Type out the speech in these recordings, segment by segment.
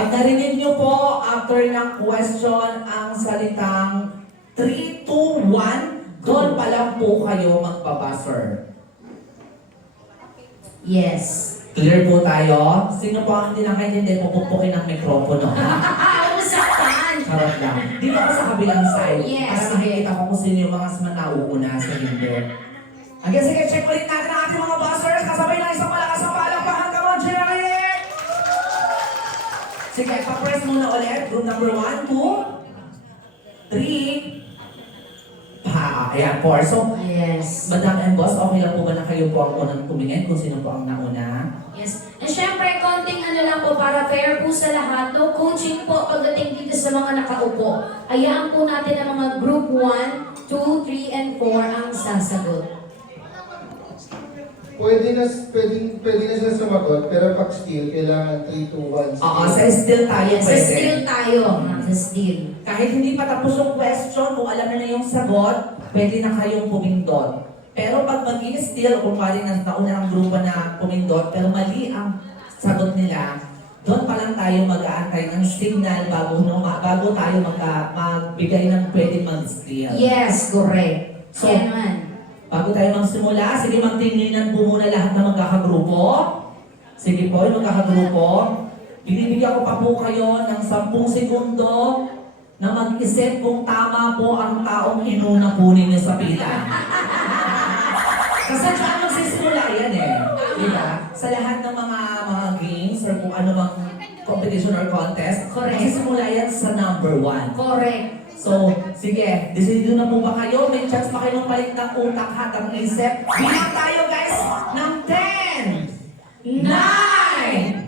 Pag narinig nyo po, after ng question, ang salitang 3, 2, 1, doon pa lang po kayo magpabuzzer. Yes. Clear po tayo? Sino po ang hindi nakaintindi, pupupukin ng mikropono. Masaktan! Charot lang. Di ba ako sa kabilang side? Yes, Para makikita ko kung sino yung mga manauuna sa hindi. Again, sige, check ulit natin ang ating mga buzzers. Kasabay ng isang malakas na palakpakan. Come on, Jerry! Sige, pa-press muna ulit. Group number 1, 2, 3, ayan, 4. So, Yes. Madam and Boss, okay lang po ba na kayo po ang unang tumingin kung sino po ang nauna? Yes. And syempre, konting ano lang po para fair po sa lahat. No coaching po pagdating dito sa mga nakaupo. Hayaan po natin ang mga group 1, 2, 3, and 4 ang sasagot. Pwede na sila sumagot, pero pag still, kailangan 3, 2, 1. Oo, sa still tayo Yes, sa pwede. steal tayo. Sa steal. Kahit hindi pa tapos yung question, kung alam na yung sagot, pwede na kayong pumindot. Pero pag mag-i-still, kung pari na nauna ang grupo na pumindot, pero mali ang sagot nila, doon pa lang tayo mag-aantay ng signal bago tayo magbigay ng pwede mag-steal. Yes, correct. So, Yan man. Bago tayo magsimula, sige magtinginan po muna lahat ng magkakagrupo. Sige po, yung magkakagrupo. Binibigyan ko pa po kayo ng 10 segundo na mag-isip kung tama po ang taong inuna po ninyo sa pila. Kasi saan magsisimula yan eh. Diba? Sa lahat ng mga games or kung ano mang competition or contest, Correct. magsisimula yan sa number 1. Correct. So, sige, decidido na po ba kayo? May chance pa kayo mapalit ng utak hat ang isip. Bilang tayo guys ng 10, 9, 8,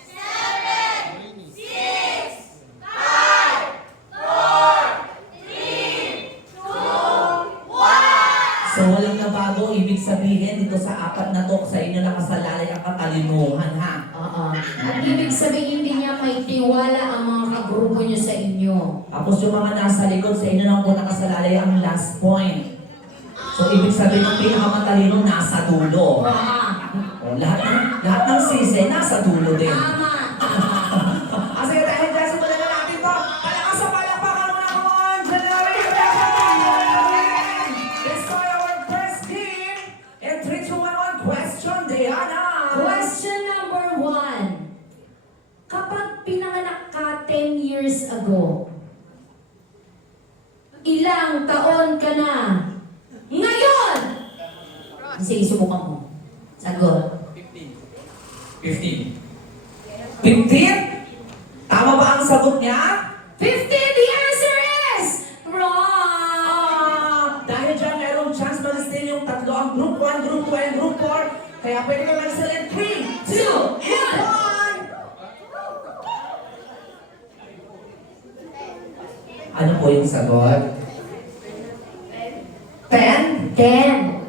7, 6, 5, 4, 3, 2, 1. So, walang nabago. Ibig sabihin, dito sa apat na to, sa inyo nakasalalay ang katalinuhan, ha? Oo. At ibig sabihin din niya may tiwala ang mga kagrupo niyo sa inyo. Tapos yung mga nasa likod, sa inyo lang po nakasalalay ang last point. So, ibig sabihin ng pinakamatalino nasa dulo. O, lahat ng sisi, nasa dulo din. Tama. Kasi dahil dyan, simulan na natin to. Palakas sa palakpakan mo na ko on! January! Let's start our first game. And 3, 2, 1, question, Diana! Question number 1. Kapag pinanganak ka 10 years ago, ilang taon ka na? Ngayon! Sige, subukan mo. Sagot. 15. 15? Tama ba ang sagot niya? 15! The answer is wrong! Dahil dyan, merong chance mag-steal yung tatlo. Ang group 1, group 2, and group 4. Kaya pwede ka mag-steal in 3, 2, and 1. Ano po yung sagot? 10? 10.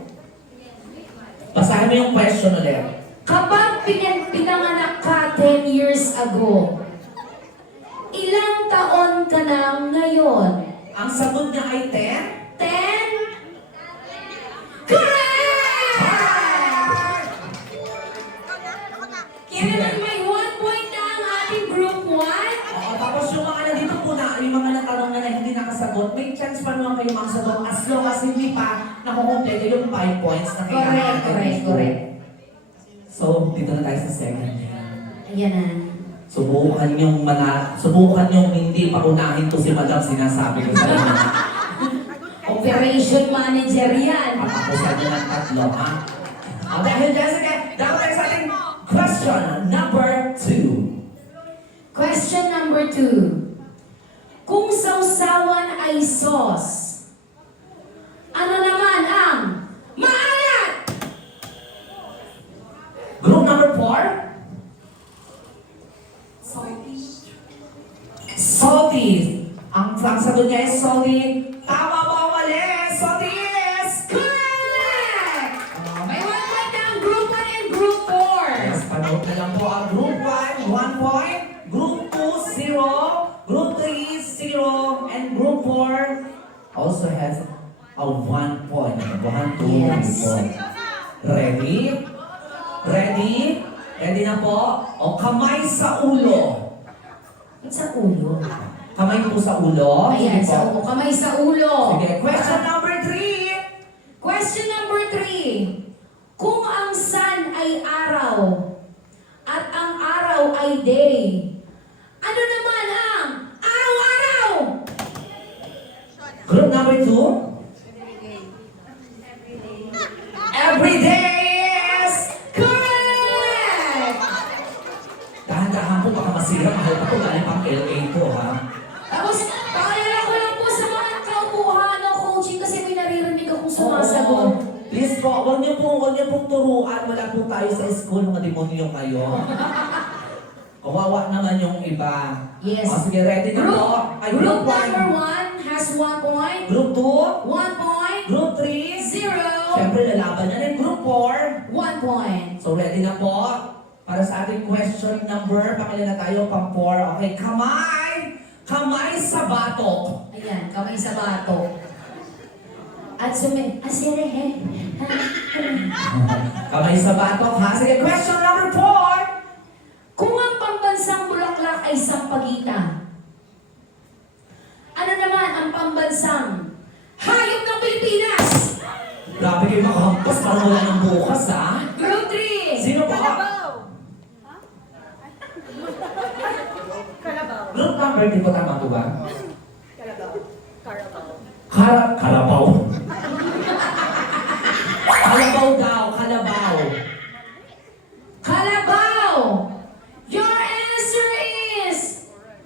Basahin mo yung question ulit. Kapag pinanganak ka 10 years ago, ilang taon ka na ngayon? Ang sagot niya ay 10? 10? Correct! Kaya naman may 1 point na ang ating group 1. Oo, tapos yung mga nandito po na, yung mga natanong na hindi nakasagot, may chance pa naman kayo makasagot as long as hindi pa nakukumpleto yung 5 points na kailangan. Correct. So, dito na tayo sa second. Ayan na. Subukan yung hindi paunahin to si Madam, sinasabi ko sa inyo. Operation manager yan. Patapusan niyo ng tatlo, ha? O dahil dyan, sige, dapat tayo sa ating question number 2. Question number 2. Kung sausawan ay sauce, ano naman ang maalat? Group number 4. Salty. Ang sagot niya is salty. Tama ba o mali? Salty is Correct! May 1 point na ang group 1 and group 4. yes, panood na lang po ang group 1, 1 point. Group 2, 0. Group 3, 0. And group 4 also has a 1 point. 1, 2, Yes. 3, 4. Ready? Ready? Ready na po? O kamay sa ulo. Ba't sa ulo? Kamay po sa ulo. Ayan, Sige sa po. ulo. Kamay sa ulo. Sige, question number 3. Question number 3. Kung ang sun ay araw at ang araw ay day, ano naman ang araw-araw? Group number 2. Every day is Correct! dahan-dahan po baka masira. Mahal pa po galing pang LA to ha. Tapos, pakilala ko lang po sa mga nakaupuhan ng coaching kasi may naririnig akong sumasagot. Oo. Please po, huwag niyo pong turuan. Wala po tayo sa school, mga demonyo kayo. Kawawa naman yung iba. Yes. O sige, ready na po. Ay, Group one. number 1 has 1 point. Group 2. 1 point. Group 3. 0. Siyempre, lalaban yan. And group 4. 1 point. So, ready na po? Para sa ating question number, pakilala na tayo pang 4. Okay, kamay! Kamay sa batok. Ayan, kamay sa bato. At asirehe. Kamay sa batok, ha? Sige, question number 4. Kung ang pambansang bulaklak ay sampagita, ano naman ang pambansang hayop ng Pilipinas? Grabe kayo makahampas, parang wala ng bukas, ha? Group 3. Sino ba? Group number, di po tama po ba? Karabaw. Kalabaw daw, kalabaw. Kalabaw! Your answer is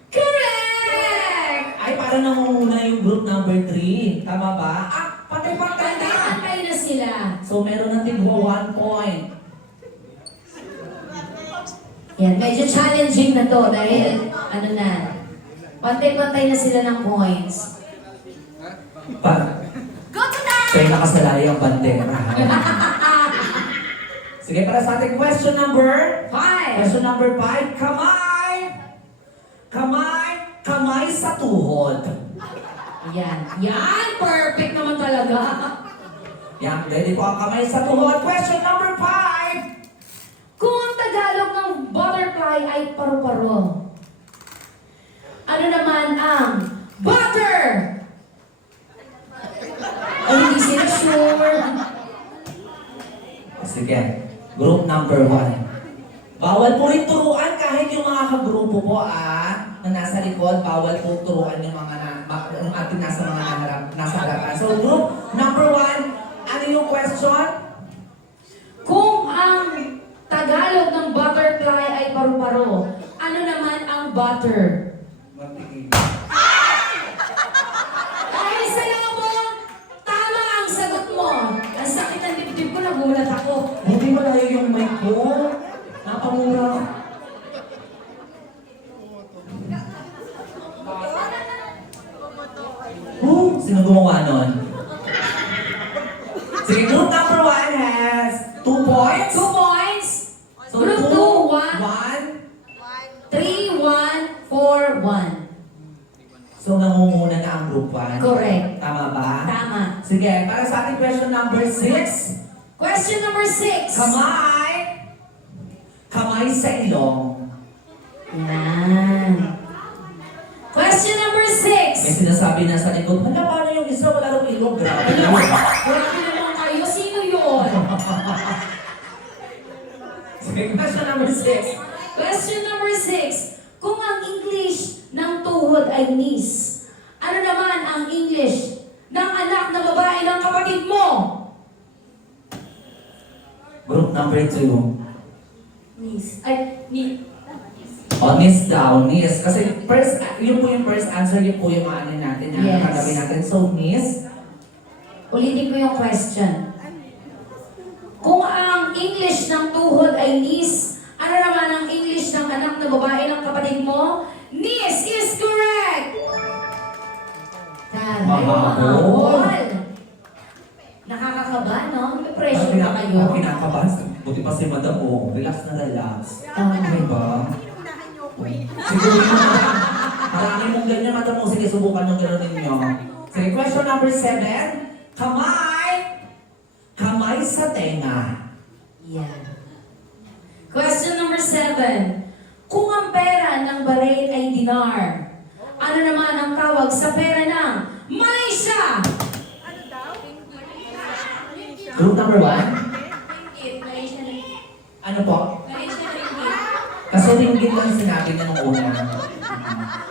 correct! Ay, parang nangunguna yung group number 3. Tama ba? Ah, patay-patay na. Pantay-pantay na sila. So, meron ng tigwa 1 point. Yan, medyo challenging na to dahil ano na, pantay-pantay na sila ng points. Go to that! Kaya nakasalay ang bandera. Sige, para sa ating question number 5. Question number 5, kamay! Kamay! Kamay sa tuhod. Yan. Yan! Perfect naman talaga. Yan, ready po ang kamay sa tuhod. Question number 5! Kung ang Tagalog ng butterfly ay paru-paro, ano naman ang butter? O hindi sila sure. Sige, group number 1. Bawal po rin turuan kahit yung mga kagrupo po na nasa likod, bawal po turuan yung mga yung ating nasa mga nasa harapan. So group number 1, ano yung question? Kung ang Tagalog ng butterfly ay paru-paro, ano naman ang butter? Dahil sa'yo mo, tama ang sagot mo. Ang sakit ng dibdib ko, nagulat ako. Hindi malayo yung mic ko. Napamura. Sino gumawa nun? Sige, group number 1 has 2 points. 2 points. So, Group 2, 1. 1. 3, 1, 4, 1. So, nangunguna na ang group 1. Correct. Tama ba? Tama. Sige, para sa ating question number 6. Question number 6. Kamay! Kamay sa ilong. Yan. Question number 6. May sinasabi na sa likod, hala, paano yung isa? Wala nang ilong. Grabe naman. Grabe naman kayo. Sino yun? Sige, question number 6. Question number 6. Kung ang English ng tuhod ay niece, ano naman ang English ng anak na babae ng kapatid mo? Group number 2. Niece. Ay, ni... O, niece daw, niece. Kasi first, yun po yung first answer, yun po yung ano natin, Yes. nakagabi natin. So, niece. Ulitin ko yung question. Kung ang English ng tuhod ay niece, ano naman ang English ng anak na babae ng kapatid mo? Niece is correct! Taray, Mahabol. mahabol. Nakakakaba, no? May pressure na kayo. Ang kinakabahan. Buti pa si Madam, oh. Relax na relax. Okay. Diba? Siguro naman. Marami mong ganyan, Madam, mo. Sige, subukan yung gano'n ninyo. Sige, question number 7. Kamay! Kamay sa tenga. Yan. Question number 7. Kung ang pera ng Bahrain ay dinar, ano naman ang tawag sa pera ng Malaysia? Group number 1? Ano po? Kasi ringgit lang sinabi niya nung una.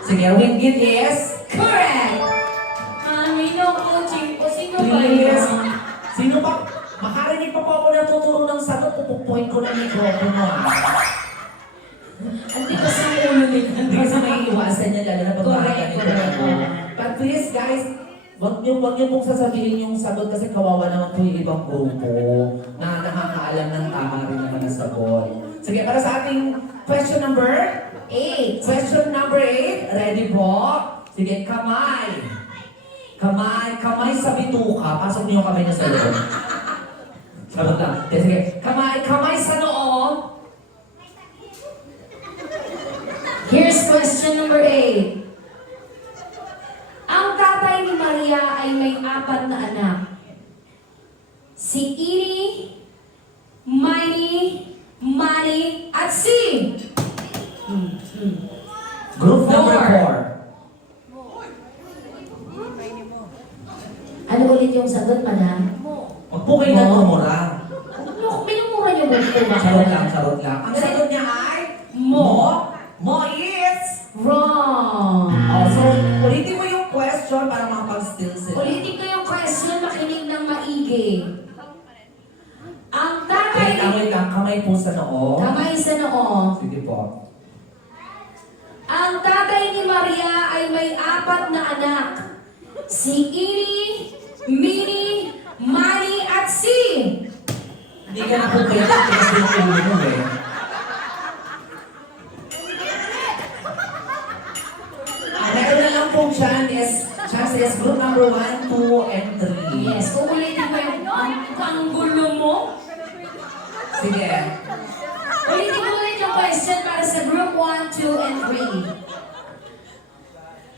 Sige, ringgit is... Correct! Nino coaching po. Sino ba Please. yun? Sino pa? Makarinig pa po ako natuturo ng sagot, pupupuin ko ng mikropono ah. Ang tigas ng ulo ni Hindi kasi may iwasan niya, lalo na pag Correct, makakanig correct. ako. But please guys, wag niyo pong sasabihin yung sagot kasi kawawa naman po yung ibang grupo na nakakaalam ng tama rin naman na sagot. Sige, para sa ating question number 8. Question number 8, ready po? Sige, kamay. Kamay sa bituka. Pasok niyo yung kamay niya sa loob. Sabot lang. Sige, kamay sa noo. Here's question number 8. Ang tatay ni Maria ay may 4 na anak. Si Ini, Miney, Manny, at si... Group number 4. Ano ulit yung sagot, madam? Huwag po kayo nagmumura. Minumura niyo ba ito ba? Charot lang. Ang sagot niya ay... Mo is... Wrong. Oh, so, ulitin mo yung question para makapag-still sila. Ulitin ko yung question, makinig ng maigi. Ang tatay Wait lang. Kamay po sa noo. Kamay sa noo. Sige po. Ang tatay ni Maria ay may 4 na anak. Si Ini, Minnie, Manny, at si... Hindi ka na po kayo kasi yung ulo mo eh. Meron na lang pong chance is group number 1, 2, and 3. Yes, uulitin mo yung ang gulo mo. Sige. Ulitin mo ulit yung question para sa group 1, 2, and 3.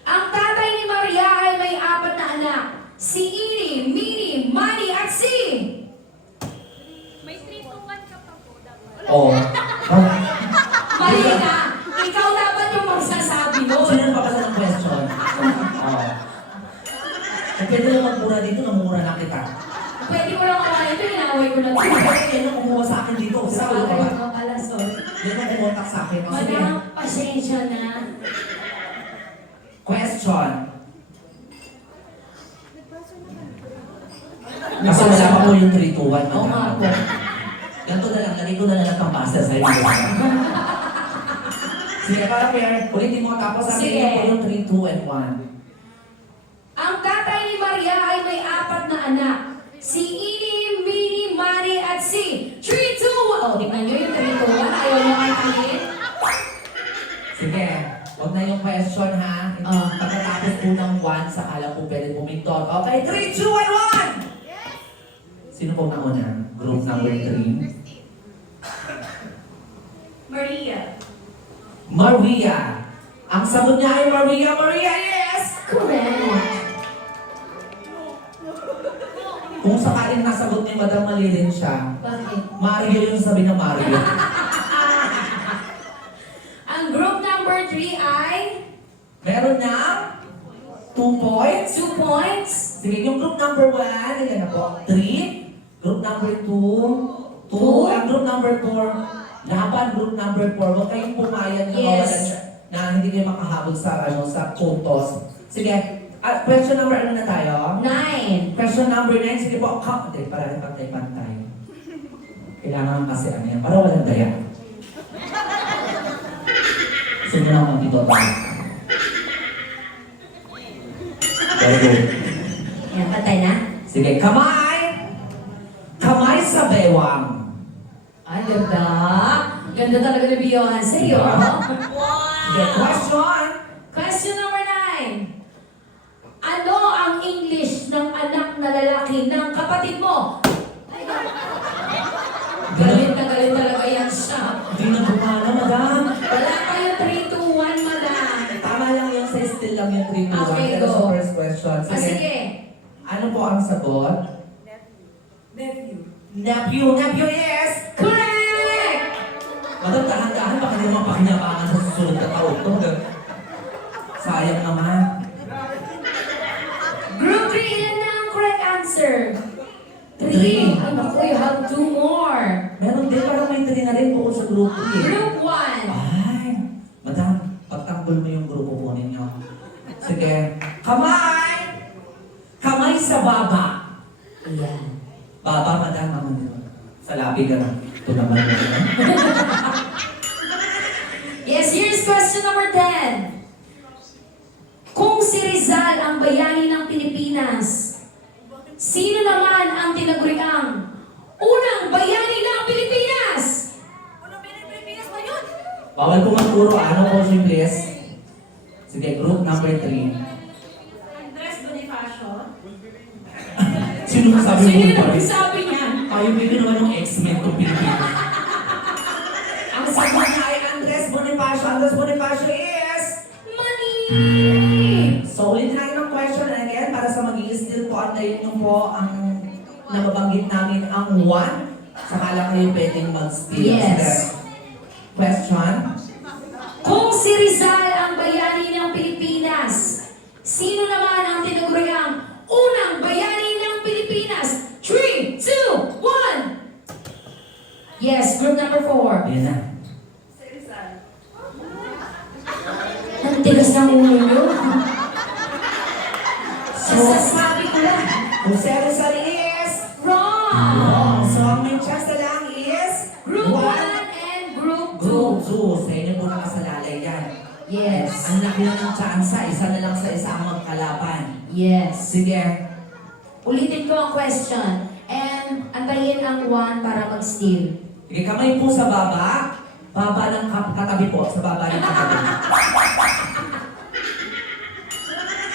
Ang tatay ni Maria ay may 4 na anak. Si Ini, Minnie, Manny, at si... May 3 to 1 ka pa po dapat. Oh. Mali ka! Ikaw dapat yung magsasabi nun. Sino na papasa ng question? Oh. Eh, pwede lang magmura dito, namumura na kita. Pwede mo lang kawalan ito, inaway ko na ito. Yan ang kumuha sa akin dito. Kasi Sa ako bagay ba? ko pala, sorry. Yan ang kumontak sa akin. Oh, sige. Madam, pasensya na. Question. Kasi wala pa po yung 3, 2, 1. Oo nga po. Ganito na lang, lagay ko na lang ng pambasa sa iyo. Sige, para fair, ulitin mo tapos sabihin Sige. ko yung 3, 2, and 1. Ang tatay ni Maria ay may 4 na anak. Si Ini, Minnie, Manny, at si 3, 2, 1. Oh, tingnan nyo yung 3, 2, 1. Ayaw nyo kayo. Sige, huwag na yung question ha. Ah. Pagkatapos po ng 1, saka lang po pwede pumindot. Okay, 3, 2, and 1! Sino po nauna? Group number 3. Maria. Maria. Ang sagot niya ay Maria. Maria, yes! Correct. Kung sakaling nasagot ni Madam mali rin siya, Bakit? Mario yung sabi na Mario. Ang group number 3 ay Meron na 2 points. 2 points. Sige, yung group number 1, ayan na po, 3. Group number 2, 2. Ang group number 4, laban group number 4. Huwag kayong pumayag na Yes. mawalan na hindi kayo makahabol sa sa puntos. Sige, question number ano na tayo? 9. Question number 9, sige po, hindi, para rin pantay-pantay. Kailangan kasi ano yan, para walang daya. Sige na akong dito tayo. Very good. Yan, patay na. Sige, kamay! Kamay sa bewang. Ay, ganda. Ganda talaga ni Beyonce, oh. Sige, question. Question number 9. Ano ang English ng anak na lalaki ng kapatid mo? Galit na galit talaga yan siya. Hindi na bumana, madam. Wala kayo 3, 2, 1, madam. Tama lang yung sa still lang yung 3 to 1. Okay, Pero go. sa first question. Ah, sige. Ano po ang sagot? Nephew. Nephew. Nephew is... Correct! Group 1. Ay, madam, pagtanggol mo yung grupo po ninyo. Sige. Kamay! Kamay sa baba. Ayan. Baba, madam, sa labi ka na. Ito naman. Yes, here's question number 10. Kung si Rizal ang bayani ng Pilipinas, sino naman ang tinaguriang unang bayani ng Pilipinas? Bawal po magturo. Ano po, please? Sige, group number 3. Andres Bonifacio. Sino sabi mo Sino pa? yung sabi niya? Ayaw dito naman yung X-Men ng Pilipinas. Ang sagot niya ay Andres Bonifacio. Andres Bonifacio is... Mani! So, ulit natin ang question. And again, para sa mag-i-still po, antayin nyo po ang nababanggit namin ang 1. Saka lang kayo pwedeng mag-steal. Yes. Question. Kung si Rizal ang bayani ng Pilipinas, sino naman ang tinaguriang unang bayani ng Pilipinas? 3, 2, 1! Yes, group number 4. Ayan na. Ang tigas ng ulo nyo. Sasasabi ko lang. Kung si Rizal is... Wrong! Wrong. So, ang may chance na lang is... Group 1 and group 2. Group 2. Sa inyo po nakasalalay yan. Yes. Ang laki na ng chance. Isa na lang sa isa ang magkalaban. Yes. Sige. Ulitin ko ang question. And antayin ang 1 para mag-steal. Sige, kamay po sa baba. Baba ng katabi po. Sa baba ng katabi.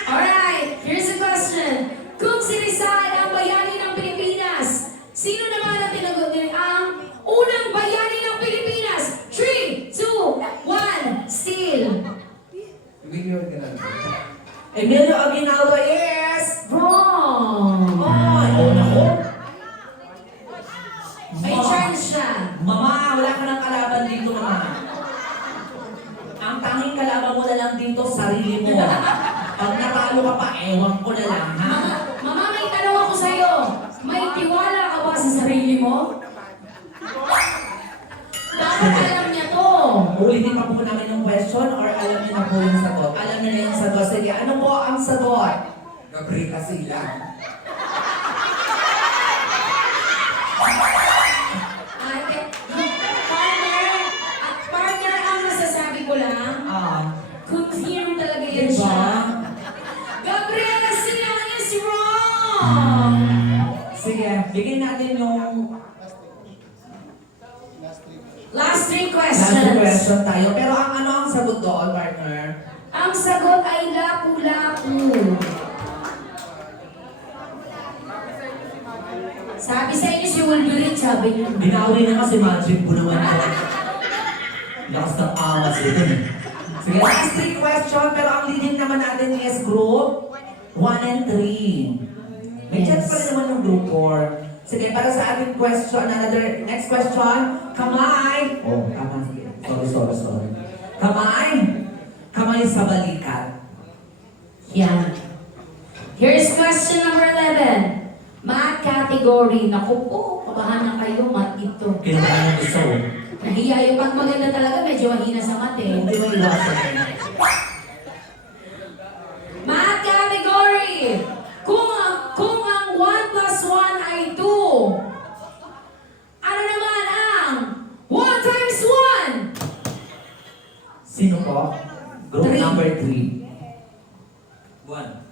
Alright, here's the question. Kung si Rizal ang bayani ng Pilipinas, sino naman ang tinagunin ang unang bayani ng Pilipinas? 3, 2, 1, steal! Emilio Aguinaldo is... Wrong! Ay, oh nako. May chance siya. Mama, wala ka ng kalaban dito, mama. Ang tanging kalaban mo na lang dito, sarili mo. Pag natalo ka pa, ewan ko na lang, ha? Mama, may tanong ako sa'yo. May tiwala ka ba sa sarili mo? Dapat alam niya to. Ulitin pa po namin yung question or alam niyo na po yung sagot? Alam niyo na yung sagot. Sige, ano po ang sagot? Gabriela sila. Ate, partner ang masasabi ko lang. Kung sino talaga yan Diba? siya. Gabriela Sina is wrong! Sige, bigyan natin yung Last 3 last questions. question tayo. Pero ang ano ang sagot doon, partner? Ang sagot ay lapu-lapu. Sabi sa inyo si Wolverine, sabi niya. Binawi na kasi magic po naman ko. Lakas ng awas dito. Sige, last 3 question. Pero ang leading naman natin is group 1 and 3. May chance pa rin naman yung group 4. Sige, para sa ating question, next question. Kamay! Oh, tama. Sige. Sorry. Kamay! Kamay sa balikat. Yan. Here's question number 11. Math category. Naku po, kabahan na kayo, math ito. Kinabahan ng gusto. Nahiya yung pag maganda talaga, medyo mahina sa math eh. Hindi mo iwasan. Math category. Kung ang 1 plus 1 ay 2, ano naman ang 1 times 1? Sino po? Group 3. number 3. 1.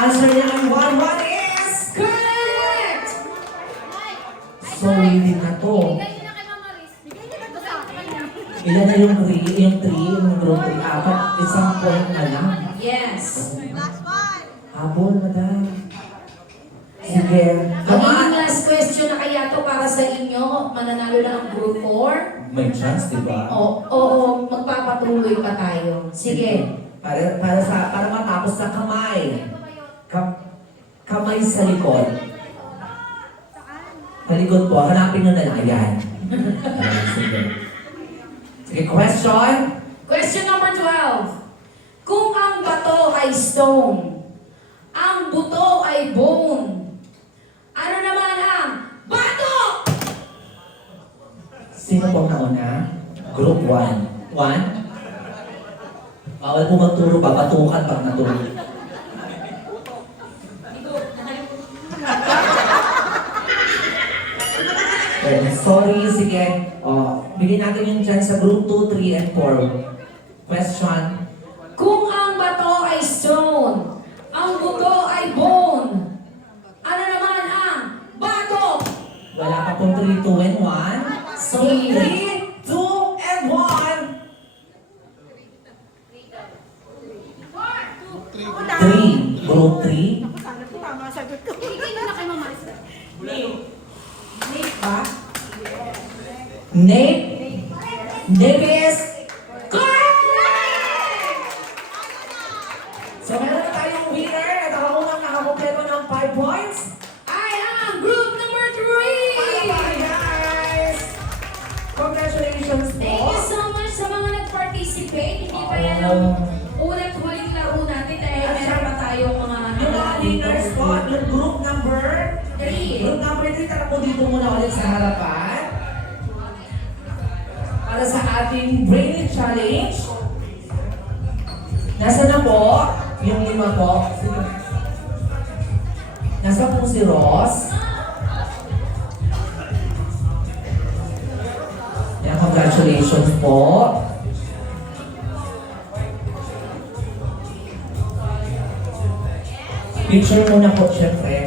Answer niya ang 1 is... Correct! So, hindi na to. Bigay niyo na kay Mama Riz. Bigay niyo na to sa kanya. Ilan na yung 3? Yung 3, yung group 3. Apat, isang point na lang. Yes. Habol, madam. Sige. Magiging Come last question na kaya to para sa inyo. Mananalo na ang group 4. May chance, di ba? Oo, magpapatuloy pa tayo. Sige. Para matapos sa kamay. Kamay sa likod. Sa likod po. Hanapin nyo na lang. Ayan. Ayan, sige. Sige, question. Question number 12. Kung ang bato ay stone, ang buto ay bone, ano naman ang bato? Sino pong nauna? Group 1. 1? Bawal po magturo, babatukan pag naturo. Sorry, sige. Bigyan natin yung dyan sa group 2, 3, and 4. Question. Kung ang bato ay stone, ang buto ay bone, ano naman ang bato? Wala pa pong 3, 2, and 1. So, 3, 2, and 1. 3. Group 3. Hindi na kayo mamasa. Nate ba? Nate? Nate is correct! So meron na tayong winner at ako unang nakakompleto ng 5 points. Ay ang group number 3! Bye guys! Congratulations po! Thank you so much sa mga nag-participate. Hindi pa yan ang ulat huling laro natin dahil meron pa tayong mga Yung mga winners po, yung group number 3. Group number 3, tara po dito muna ulit sa harapan. Para sa ating Brainy Challenge. Nasa na po? Yung 5 po. Nasa po si Ross. Yan, congratulations po. Picture muna po, syempre.